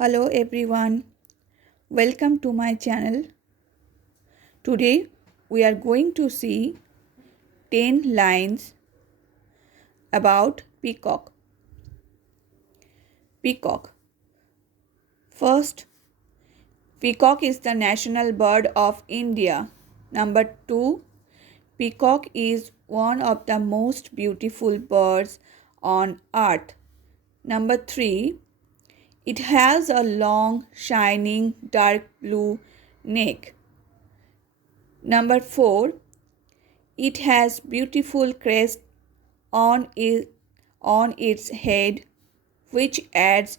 Hello everyone, welcome to my channel. Today we are going to see 10 lines about peacock. Peacock. First, peacock is the national bird of India. Number 2, peacock is one of the most beautiful birds on earth. Number 3, it has a long, shining, dark blue neck. Number 4, it has beautiful crest on its head, which adds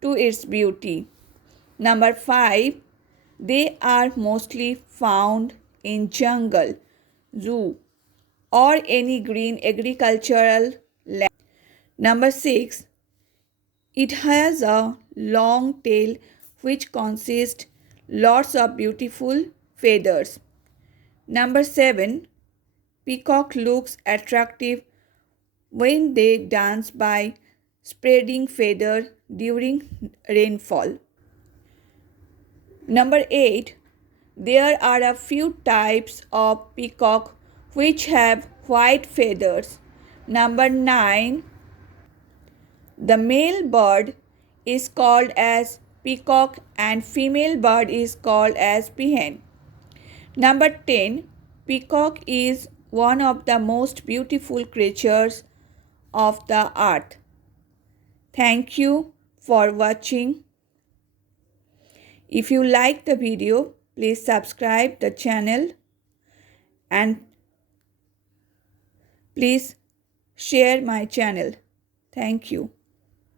to its beauty. Number 5, they are mostly found in jungle, zoo, or any green agricultural land. Number 6, it has a long tail which consists lots of beautiful feathers. Number 7, peacock looks attractive when they dance by spreading feathers during rainfall. Number 8, there are a few types of peacock which have white feathers. Number 9, the male bird is called as peacock and female bird is called as peahen. Number 10, peacock is one of the most beautiful creatures of the earth. Thank you for watching. If you like the video, please subscribe the channel and please share my channel. Thank you.